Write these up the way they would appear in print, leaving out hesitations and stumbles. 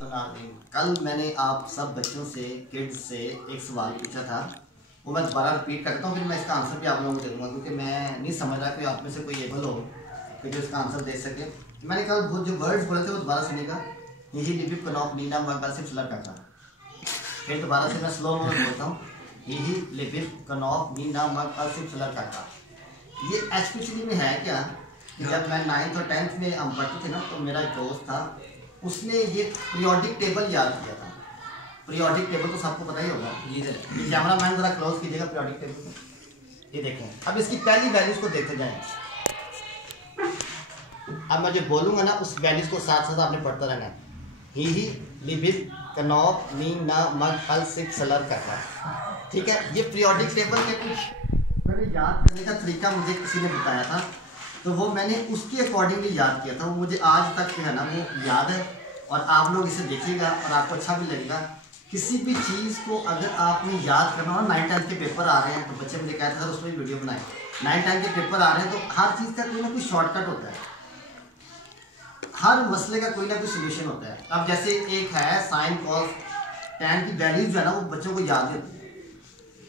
तो नाज़रीन, कल मैंने आप सब बच्चों से, किड्स से एक सवाल पूछा था, वो मैं दोबारा रिपीट करता हूँ, फिर मैं इसका आंसर भी आप लोगों को दे दूँगा, क्योंकि मैं नहीं समझ रहा कि आप में से कोई एबल हो कि जो इसका आंसर दे सके। मैंने कल जो वर्ड्स बोले थे वो दोबारा सुनिएगा। यही लिपिप कनॉफ नीना मकबल सिर्फ सलर का। फिर दोबारा से मैं स्लो में बोलता हूँ, यही लिपिप कनॉफ नीना मकबल सिर्फ सलर का। ये एक्चुअली में है क्या, जब मैं 9th और 10th में हम पढ़ते थे ना, तो मेरा एक दोस्त था, उसने ये पीरियोडिक टेबल याद किया था। पीरियोडिक टेबल तो सबको पता ही होगा। ये कैमरा मैन जरा क्लोज कीजिएगा पीरियोडिक टेबल। ये देखें, अब इसकी पहली वैल्यूज को देखते जाएं। अब मैं जो बोलूँगा ना, उस वैल्यूज को साथ साथ आपने पढ़ता रहना है। ही लिबिब कनॉफ नी न मग अल सिक सलर का। ठीक है, ये पीरियोडिक टेबल के कुछ मैंने याद करने का तरीका मुझे किसी ने बताया था, तो वो मैंने उसके अकॉर्डिंगली याद किया था। वो मुझे आज तक जो है ना वो याद है, और आप लोग इसे देखिएगा और आपको अच्छा भी लगेगा। किसी भी चीज़ को अगर आपने याद करना हो, 9th 10th के पेपर आ रहे हैं, तो बच्चे मुझे कहते हैं सर उसमें वीडियो बनाए। 9th 10th के पेपर आ रहे हैं, तो हर चीज़ का कोई ना कोई शॉर्टकट होता है, हर मसले का कोई ना कोई सोल्यूशन होता है। अब जैसे एक है साइन कॉस टैन की वैल्यूज जो है ना, वो बच्चों को याद नहीं होती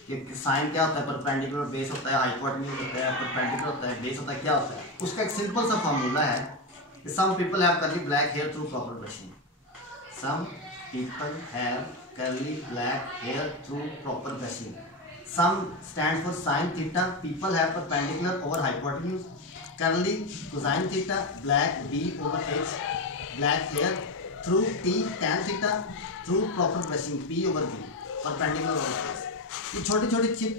कि साइन क्या होता है, परपेंडिकुलर बेस होता है, हाइपोटेन्यूज होता है, परपेंडिकुलर होता है, बेस होता है, क्या होता है। उसका एक सिंपल सा फार्मूला है कि some people have curly black hair through proper brushing. Some people have curly black hair through proper brushing. Some stand for sine theta, people have perpendicular over hypotenuse. Curly cosine theta, black B over H, black hair through T tan theta through proper brushing, P over B, perpendicular over base. ये छोटी छोटी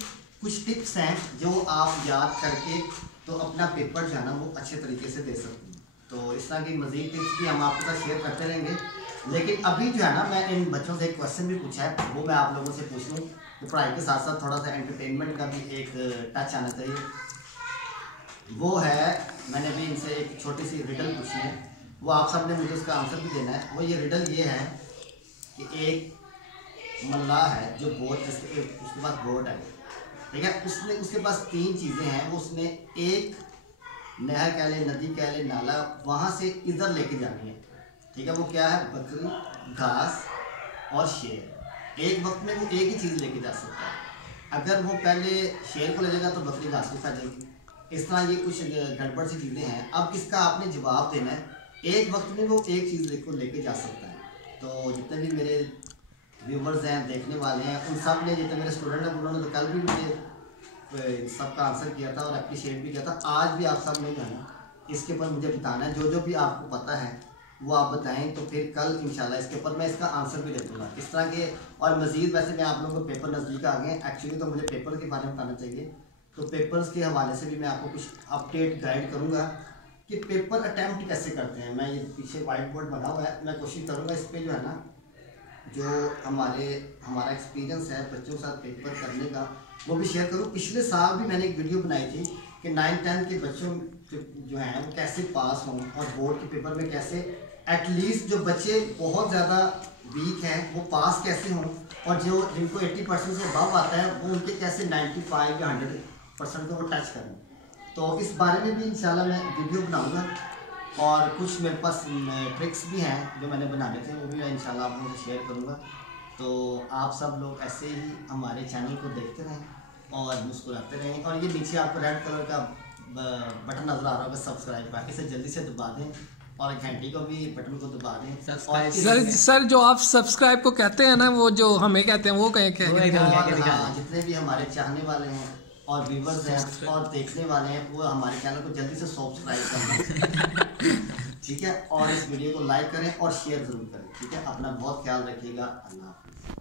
कुछ tips हैं जो आप याद करके तो अपना पेपर जो है ना वो अच्छे तरीके से दे सकते हैं। तो इस तरह की मज़ीद टिप्स भी हम आपके साथ शेयर करते रहेंगे। लेकिन अभी जो है ना, मैं इन बच्चों से एक क्वेश्चन भी पूछा है, वो मैं आप लोगों से पूछ लूँ। तो पढ़ाई के साथ साथ थोड़ा सा एंटरटेनमेंट का भी एक टच आना चाहिए। वो है, मैंने अभी इनसे एक छोटी सी रिडल पूछी है, वो आप सब ने मुझे उसका आंसर भी देना है। वो ये रिडल ये है कि एक मल्लाह है जो बोट, उसके पास बोट है, ठीक है, उसने उसके पास 3 चीज़ें हैं। वो उसने एक नहर कह ले, नदी कह ले, नाला, वहाँ से इधर लेके जानी है, ठीक है। वो क्या है, बकरी, घास और शेर। एक वक्त में वो एक ही चीज़ लेके जा सकता है। अगर वो पहले शेर को ले जाएगा तो बकरी घास को खा जाएगी। इस तरह ये कुछ गड़बड़ सी चीज़ें हैं। अब इसका आपने जवाब देना है। एक वक्त में वो एक चीज़ को लेके जा सकता है। तो जितने भी मेरे व्यूवर्स हैं, देखने वाले हैं, उन सब ने, जितने मेरे स्टूडेंट हैं, उन्होंने तो कल भी मुझे सबका आंसर किया था और अप्रिशिएट भी किया था। आज भी आप सब ने जो है ना इसके ऊपर मुझे बताना है, जो जो भी आपको पता है वो आप बताएं। तो फिर कल इंशाल्लाह इसके ऊपर मैं इसका आंसर भी दे दूँगा इस तरह के। और मज़ीद वैसे मैं आप लोगों को पेपर नज़दीक आ गए, एक्चुअली तो मुझे पेपर के बारे में बताना चाहिए, तो पेपर्स के हवाले से भी मैं आपको कुछ अपडेट गाइड करूँगा कि पेपर अटैम्प्ट कैसे करते हैं। मैं ये पीछे वाइट बोर्ड बना हुआ है, मैं कोशिश करूँगा इस पर जो है ना, जो हमारा एक्सपीरियंस है बच्चों के साथ पेपर करने का, वो भी शेयर करूँ। पिछले साल भी मैंने एक वीडियो बनाई थी कि 9th 10th के बच्चों जो हैं वो कैसे पास हों, और बोर्ड के पेपर में कैसे एटलीस्ट जो बच्चे बहुत ज़्यादा वीक हैं वो पास कैसे हों, और जो जिनको 80% से अबव आता है वो उनके कैसे 95 या 100% को वो टच करें। तो इस बारे में भी इंशाल्लाह मैं वीडियो बनाऊँगा, और कुछ मेरे पास ट्रिक्स भी हैं जो मैंने बनाने थे, वो भी मैं इंशाल्लाह आप लोगों से शेयर करूँगा। तो आप सब लोग ऐसे ही हमारे चैनल को देखते रहें और मुस्कुराते रहें। और ये नीचे आपको रेड कलर का बटन नज़र आ रहा होगा सब्सक्राइब का, इसे जल्दी से दबा दें और घंटी को भी बटन को दबा दें। सर जो आप सब्सक्राइब को कहते हैं ना, वो जो हमें कहते हैं वो कहें। हाँ, जितने भी हमारे चाहने वाले हैं और व्यूवर्स हैं और देखने वाले हैं, वो हमारे चैनल को जल्दी से सब्सक्राइब करना, ठीक है। और इस वीडियो को लाइक करें और शेयर ज़रूर करें, ठीक है। अपना बहुत ख्याल रखिएगा। अल्लाह।